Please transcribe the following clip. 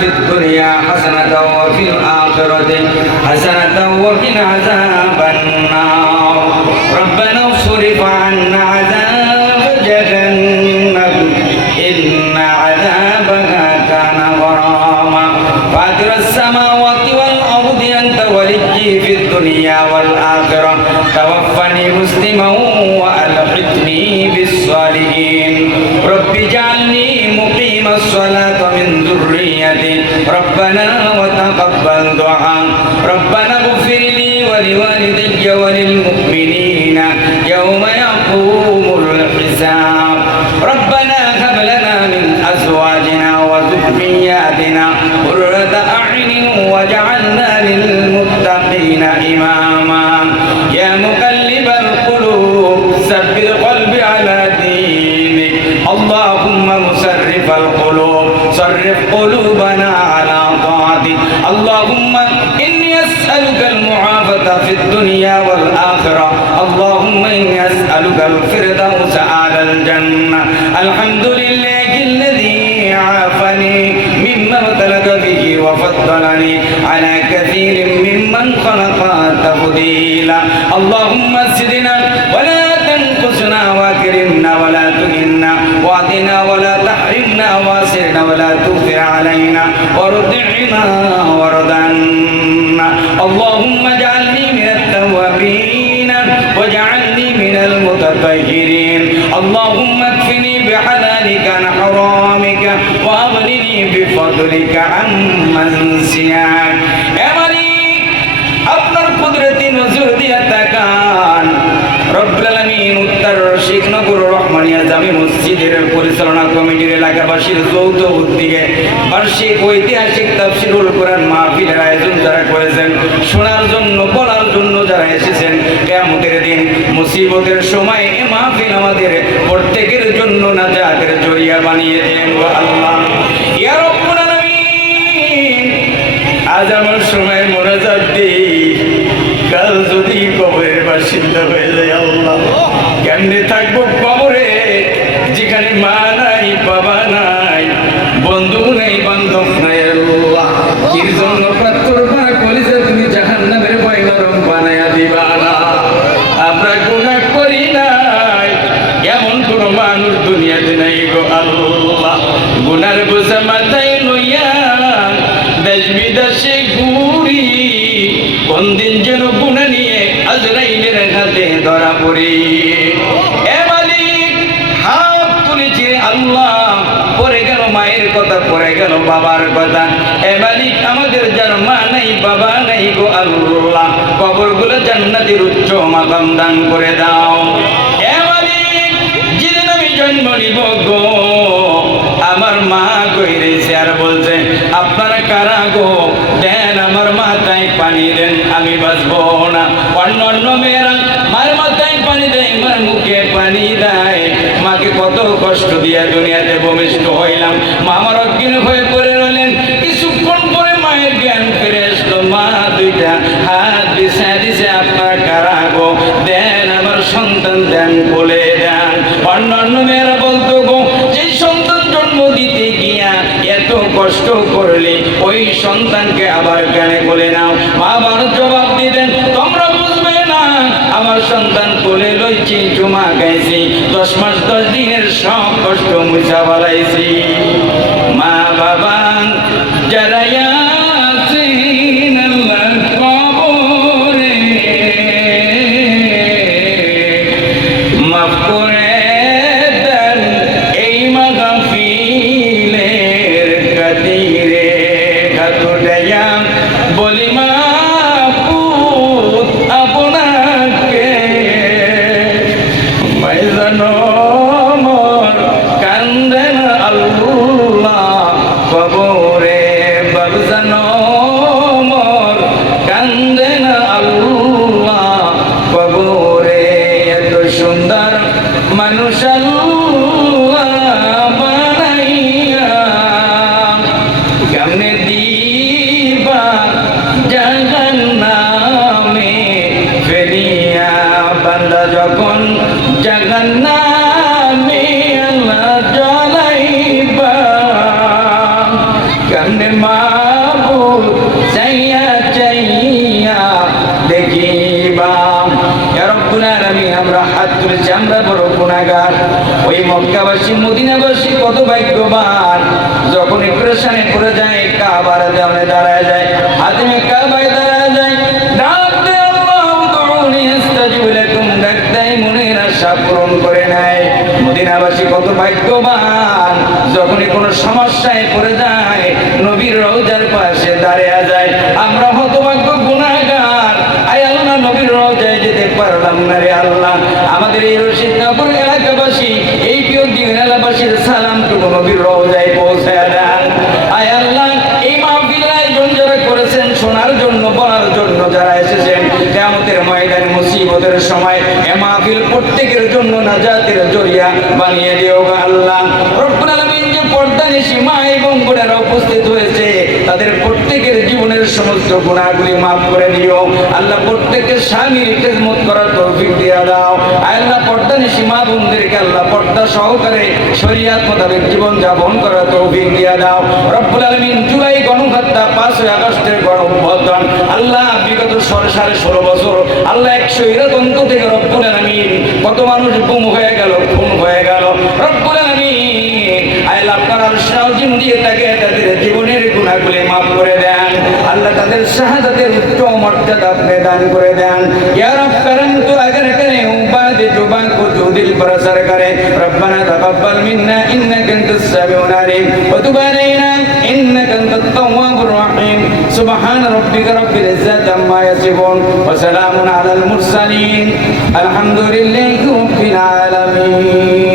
في الدنيا حسنة وفي الآخرة حسنة وقنا عذاب النار ربنا اصرف عنا عذاب جهنم إن عذابها كان غراما فاطر السماوات والأرض أنت وليي في الدنيا والآخرة توفني مسلما وألحقني بالصالحين رب اجعلني مقيم الصلاة من ذريتي ربنا وتقبل دعاء ربنا اغفر لي ولوالدي وللمؤمنين يوم يقوم الحساب ربنا هب لنا من أزواجنا وذرياتنا قرة أعين واجعلنا للمتقين إماما يا مقلب القلوب ثبت قلبي على دينك اللهم مصرف القلوب صرف قلوبنا على طاعتك اللهم إني أسألك المعافاة في الدنيا والآخرة اللهم إني أسألك الفردوس على الجنة الحمد لله الذي عافني مما ابتلك به وفضلني على كثير ممن خلق تفضيلا اللهم زدنا ولا تنقصنا واكرمنا ولا تهنا واعطنا ولا تحرمنا واسعنا ولا تؤثر علينا وارضعنا وارضعنا اللهم اجعلني من التوابين واجعلني من المتطهرين اللهم اكفني بحلالك عن حرامك واغنني بفضلك عمن سواك يا مالك আপনার কুদরতি নজর দিয়া তাকান রব্বুল আলামিন উত্তর শিখনগর রহমানিয়া জামি মসজিদের পরিচালনা কমিটির এলাকাবাসীর যৌথ উদ্যোগে বার্ষিক ঐতিহাসিক তাফসীরুল কোরআন মাহফিলের আয়োজন যারা করেছেন শোনার জন্য বলার জন্য যারা এসেছেন কিয়ামতের দিন মুসিবতের সময় এই মাহফিল আমাদের প্রত্যেকের জন্য নাজাতের জরিয়া বানিয়ে দেন গো আল্লাহ ইয়া রব্বুল আলামিন আজ আমার সময় মোনাজাত দিই কাল যদি কবরের বাসিন্দা হয়ে যায় আল্লাহ কেমনে থাকবো কবরে যেখানে মা নাই বাবা নাই বন্ধু নেই বান্ধব নাই আল্লাহ কির জন্য পাত্তর মা কলিজা তুমি জাহান্নামের ভয় নরম বানায়া দিবা না আমরা গুনাহ করি নাই এমন কোন মানুষ দুনিয়াতে নাই গো আল্লাহ গুনার বোঝা মাথায় লইয়া দেশ বিদেশে ঘুরি কোন দিন যেন গুনাহ নিয়ে আজরাইলের হাতে ধরা পড়ি এ মালিক হাত তুলেছে আল্লাহ পড়ে গেল মায়ের কথা পড়ে গেল বাবার কথা এ মালিক আমাদের যার মা নাই বাবা নাই গো আল্লাহ কবরগুলো জান্নাতের উচ্চ মাকাম দান করে দাও এ মালিক যেদিন আমি জন্ম নিব গো আমার মা কইরেছে আর বলছে আপনারা কারা গো দেন আমার মাথায় পানি দেন আমি বাঁচবো না অন্য মেয়েরা মার মাথায় পানি দেয় মার মুখে পানি দেয় মাকে কত কষ্ট দিয়া দুনিয়াতে ভূমিষ্ঠ হইলাম মা আমার অজ্ঞান হয়ে পড়ে রইলেন কিছুক্ষণ পরে মায়ের জ্ঞান ফিরে আসলো মা দুইটা হাত বিছায় দিছে আপনার কারা গো দেন আমার সন্তান দেন বলে দেন অন্য মেয়েরা বলতো গো যে সন্তান জন্ম দিতে গিয়া এত কষ্ট করলে ওই সন্তানকে আবার জ্ঞানে বলে নাও মা আবার জবাব দিতেন তোমরা বুঝবে না আমার সন্তান কোলে লইছি জুমা গাইছি 10 মাস 10 দিনের সব কষ্ট মুছা বালাইছি মা বাবা যারা আছেন আল্লাহ কবরে মাফ করে দেন এই মাহফিলের খাতিরে খাতুটায়া বলি মাহবুব আপনাকে মাইজানো মোর কান্দেন আল্লাহ কেমনে মাবুদ চাইয়া চাইয়া দেখিবা। ইয়া রব্বুল আলামিন, আমরা হাত তুলেছি, আমরা বড় গুনাহগার। ওই মক্কাবাসী মদিনাবাসী কত ভাগ্যবান, যখন প্রেশানে পড়ে যায় কাবার দেওয়ালে দাঁড়ায় যায়, হাতিমে কাবায় দাঁড়ায় যায়, ডাক দেয় আল্লাহু দুউনি আস্তাজিব লাকুম, ডাক দেয় মনের আশা পূরণ করে নেয়। মদিনাবাসী কত ভাগ্যবান, যখনই কোনো সমস্যায় পড়ে যায় নবীর রওজার পাশে দাঁড়িয়ে যায়। আমরা হতভাগ্য গুনাহগার, আয় আল্লাহ নবীর রওজায় যেতে পারলাম না রে আল্লাহ। আমাদের এই রশিদনগর এলাকাবাসী, এই প্রিয় দিন এলাকাবাসীর সালামটুকু নবীর রওজায় পৌঁছায় দেন। আয় আল্লাহ, এই মাহফিল আয়োজন যারা করেছেন, শোনার জন্য বলার জন্য যারা এসেছেন, কিয়ামতের ময়দানে মুসিবতের সময় এ মাহফিল প্রত্যেকের জন্য নাজাতের জরিয়া বানিয়ে দিও গো আল্লাহ। রব্বুল আলামিন, যে পর্দানিশী মা এবং বোনেরা উপস্থিত হয়েছে, তাদের প্রত্যেকের জীবনের সমস্ত গুনাহগুলি মাফ করে দিও আল্লাহ। প্রত্যেকের স্বামীর খেদমত করার তৌফিক দিয়ে দাও আল্লাহ। পর্দানিশী মা বোনদেরকে আল্লাহ পর্দা সহকারে শরীয়ত মোতাবেক জীবন যাপন করার তৌফিক দিয়ে দাও রব্বুল আলামিন। জুলাই গণহত্যা, 5 আগস্টের গণঅভ্যুত্থান আল্লাহ, বিগত 16.5 বছর আল্লাহ, 100 ইরাতন্ত্র থেকে রব্বুল আলামিন কত মানুষ গুম হয়ে গেল, খুন হয়ে গেল রব্বুল আলামিন। আল্লাহ, আপনার আরশের আজিম দিয়ে তাকে তাদের জীবনের গুনাহগুলি মাফ করে দেন আল্লাহ। তাদের শাহাদাতের উচ্চ মর্যাদা আপনি দান করে দেন ইয়া রব। করম তো अगर करे उबाद जुबा को जो दिल पर असर करे। रब्बना तकब्बल मिन्ना इन्नका अंतस समीउल अलीम व तुब अलैना इन्नका अंतत तव्वाबुर रहीम। सुब्हान रब्बिका रब्बिल इज्जति अम्मा यसिफून व सलामुन अलल मुरसलीन। अल्हम्दुलिल्लाहि रब्बिल आलमीन।